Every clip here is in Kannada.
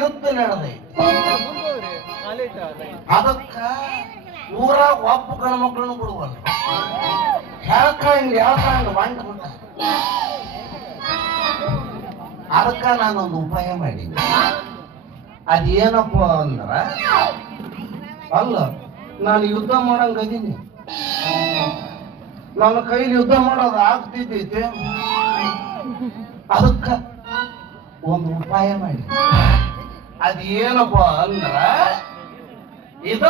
ಯುದ್ಧ ನಡೆದೈತಿ. ಅದಕ್ಕ ಊರಾಗ ಒಬ್ಬ ಗಣ ಮಕ್ಕಳನ್ನು ಬಿಡುವಲ್ಲ. ಹೇಳ್ಕಂಡ್ ಬಂಟ ಬಿಟ್ಟ. ಅದಕ್ಕ ನಾನೊಂದು ಉಪಾಯ ಮಾಡೀನಿ. ಅದೇನಪ್ಪ ಅಂದ್ರ, ಅಲ್ಲ ನಾನು ಯುದ್ಧ ಮಾಡಂಗದೀನಿ, ನನ್ನ ಕೈಲಿ ಯುದ್ಧ ಮಾಡೋದು ಆಗ್ತಿದ್ದೈತೆ. ಅದಕ್ಕ ಒಂದು ಉಪಾಯ ಮಾಡಿ. ಅದೇನಪ್ಪ ಅಂದ್ರ ಇದ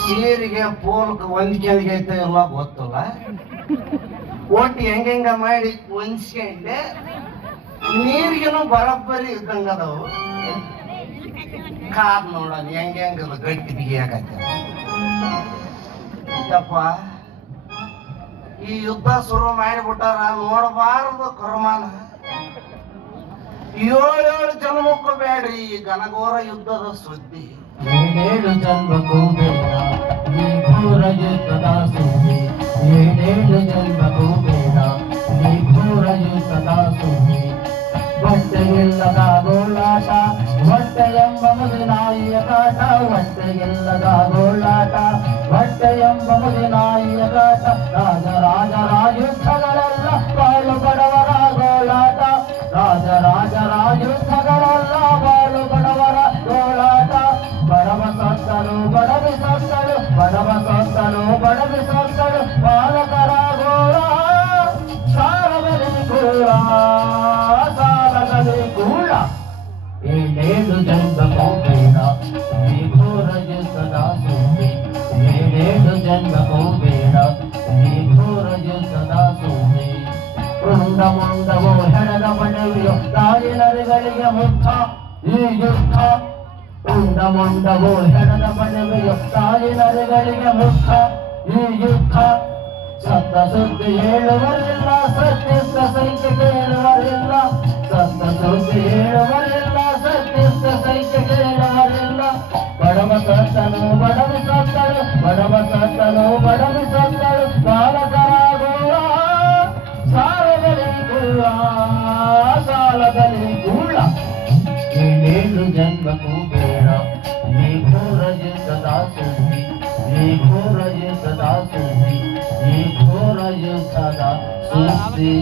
ಸೇರಿಗೆ ಪೋಲ್ಕ್ ಹೊಂದ್ಕೊಂಡ್ಗೆ ಐತೆ ಇಲ್ಲ ಗೊತ್ತಲ್ಲ. ಒಟ್ಟು ಹೆಂಗ ಮಾಡಿ ಹೊಂದ್ಸ್ಕೊಂಡೆ ನೀರಿಗೇನು ಬರಬ್ಬರಿ ಇದ್ದಂಗದವು. ಕಾದ್ ನೋಡೋಣ ಹೆಂಗದ ಗಟ್ಟಿ ಬಿಗಿಯಾಕೈತೆ. ಈ ಯುದ್ಧ ಶುರು ಮಾಡಿಬಿಟ್ಟಾರ, ನೋಡಬಾರದು ಕರ್ಮಾನ. 7 ಜನ್ಮಕ್ಕೂ ಬೇಡ್ರಿ ಈ ಘನಘೋರ ಯುದ್ಧದ ಸುದ್ದಿ. 7 ಜನ್ಮಕ್ಕೂ ಬೇಡ ಈ ಘೋರ ಯುದ್ಧದ ಸುದ್ದಿ. 7 ಜನ್ಮಕ್ಕೂ ಬೇಡ ಈ ಘೋರ ಯುದ್ಧದ ಸುದ್ದಿ. ಹೊಟ್ಟೆಯಿಲ್ಲದ ಗೋಳಾಟ, ಹೊಟ್ಟೆ ಎಂಬ ಮುದಿನಾಯಿಯ ಕಾಟ. ಹೊಟ್ಟೆಯಿಲ್ಲದ ಗೋಳಾಟ, ಹೊಟ್ಟೆ ಎಂಬ ಮುದಿನಾಯಿಯ ಕಾಟ. ರಾಜರ ಯುದ್ಧಗಳೆಲ್ಲ ಬಾಳು ಬಡವರ ಗೋಳಾಟ. ರಾಜರ ಯುದ್ಧಗಳೆಲ್ಲ ಬಾಳು ಬಡವರ ಗೋಳಾಟ. ಬಡವ ಸತ್ತನು ಬಡವಿ ಸತ್ತಳು, ಬಡವ ಸತ್ತನು ಬಡವಿ ಸತ್ತಳು. ಬಾಲಕರ ಗೋಳ ಸಾಲದಲ್ಲಿ ಗೋಳ, ಸಾಲದಲ್ಲಿ ಗೋಳ. 7 ಜನ್ಮಕ್ಕೂ ಬೇಡ ಈ ಘೋರ ಯುದ್ಧದ ಸುದ್ದಿ. 7 ಜನ್ಮಕ್ಕೂ ಬೇಡ ಈ ಘೋರ ಯುದ್ಧದ ಸುದ್ದಿ. ಮುಂಡವೋ ಹೆಣದ ಮನೆಯೋ ತಾಯಿನರಿಗಳಿಗೆ ಮುಖ ಈ ಯುದ್ಧ. ಮುಂಡವೋ ಹೆಣದ ಮನೆಯೋ ತಾಯಿನರಿಗಳಿಗೆ ಮುಖ ಈ ಯುದ್ಧ. ಸತ್ತ ಸುದ್ದಿ ಹೇಳುವರಿಲ್ಲ, ಸತ್ಯಸ್ಥ ಸಂಖ್ಯೆ ಕೇಳುವರಿಲ್ಲ. ಸತ್ತ ಸುದ್ದಿ ಹೇಳುವರಿಲ್ಲ, ಸತ್ಯಸ್ಥ ಸಂಖ್ಯೆ ಕೇಳುವರಿಲ್ಲ. ಬಡವ ಸತ್ತನು ಬಡವಿ ಸತ್ತಳು, ಬಡವ ಸತ್ತನು ಬಡವಿ ಸತ್ತಳು. ಬಾಲಕರ ಗೋಳ ಸಾಲದಲ್ಲಿ ಗೂಳ, ಸಾಲದಲ್ಲಿ ಗೂಳ. 7 ಜನ್ಮಕ್ಕೂ ಬೇಡ ಈ ಘೋರ ಯುದ್ಧದ ಸುದ್ದಿ. ಈ ಘೋರ ಯುದ್ಧದ ಸುದ್ದಿ. ಈ ಘೋರ ಯುದ್ಧದ ಸುದ್ದಿ.